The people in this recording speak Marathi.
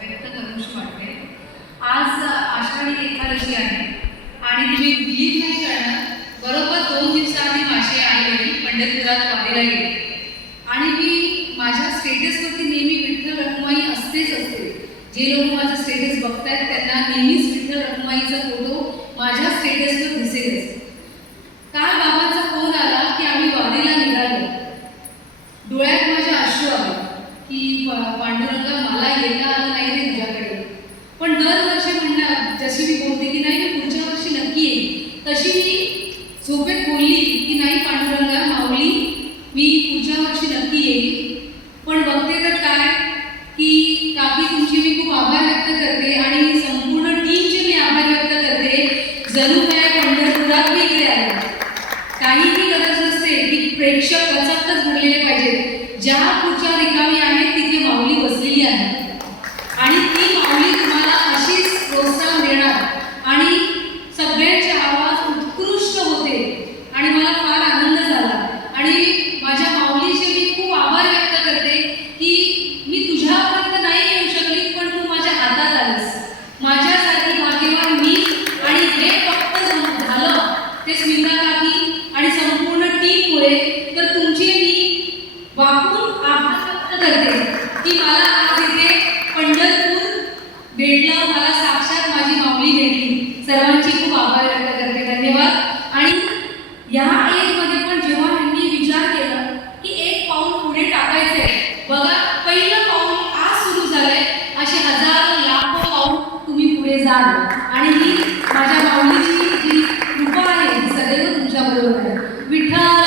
व्यक्त करूशी वाटते. आज आषाढी एकादशी आहे. आणि तुम्ही बिलीव नाही करणार बरोबर दोन दिवसाआधी माझे आई वडील पंढरपुरात वारीला गेले. आणि मी माझ्या स्टेटसवरती नेहमी विठ्ठल रखुमाई असतेच असते. जे लोक माझं स्टेटस बघतायत त्यांना नेहमीच विठ्ठल रखुमाईचा फोटो माझ्या स्टेटसवर दिसेलच काल बाबांचा फोन आला की आम्ही वारीला निघालो डोळ्यात माझ्या अश्रू आले की पा- पांडुरंगा मला येता आलं नाही रे तुझ्याकडे. पण दरवर्षी म्हणणार जशी मी बोलते की नाही मी पुढच्या वर्षी नक्की येईल. तशी मी झोपेत बोलली की नाही पांडुरंगा माऊली मी पुढच्या वर्षी नक्की येईल. पण बघते तर काय की काकी तुमची मी खूप आभार व्यक्त करते आणि संपूर्ण टीमचे मी आभार व्यक्त करते. जणू काय पंढरपुरात मी इकडे आले. काहीही गरज नसते की प्रेक्षक कचाकच भरलेले पाहिजेत. ज्या पुढच्या रिकाम की मला आज इथे पंढरपूर भेटलं मला साक्षात माझी माऊली भेटली सर्वांची खूप आभार व्यक्त करते. धन्यवाद. आणि या एजमध्ये पण जेव्हा त्यांनी विचार केला की एक पाऊल पुढे टाकायचंय बघा पहिलं पाऊल आज सुरू झालंय असे हजारो लाखो पाऊल तुम्ही पुढे जाल. आणि ही माझ्या माऊलीची जी कृपा आहे सदैव तुमच्याबरोबर आहे. विठ्ठल